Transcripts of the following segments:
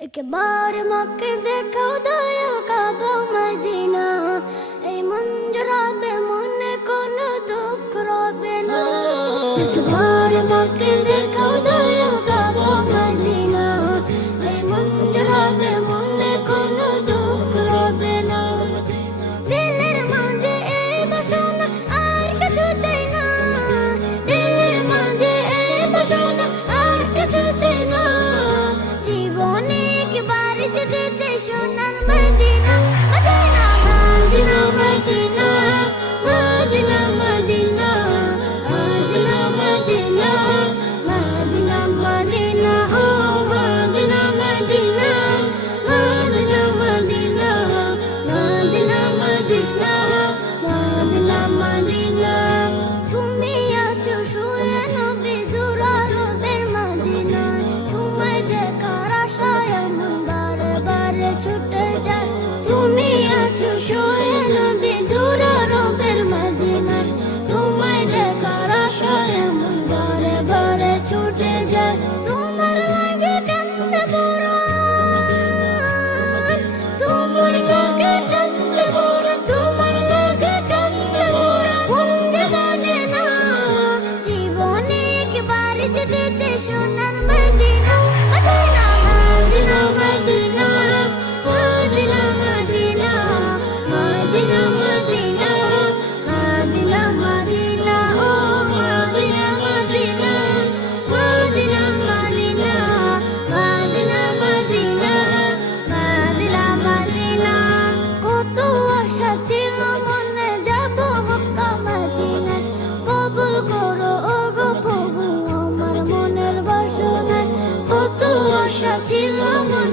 एक बार मक देखो दया काबा मदीना। এই মঞ্জরাবে মনে কোনো দুঃখ রবে না একবার মক দেখো to the world.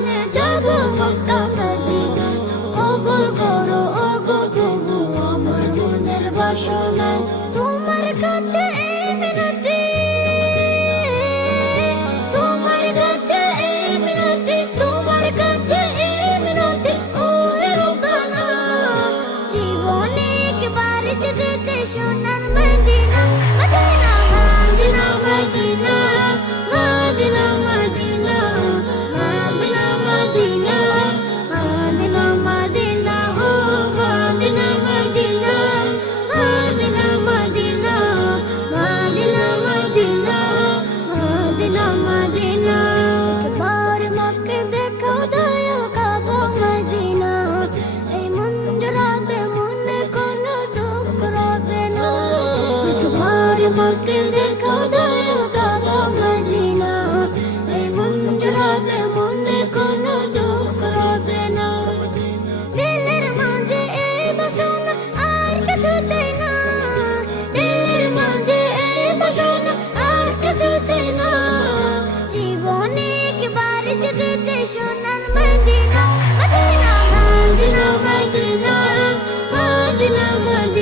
আমাকে দেখাও দয়া বাবা মদিনা। এই মন জড়াবে মনে কোনো দুঃখ রবে না। দিলের মাঝে এই বাসন আর কিছু চাই না। দিলের মাঝে এই বাসন আর কিছু চাই না। জীবনে একবার যেতে চাই সোনার Medina Medina Medina Medina Medina.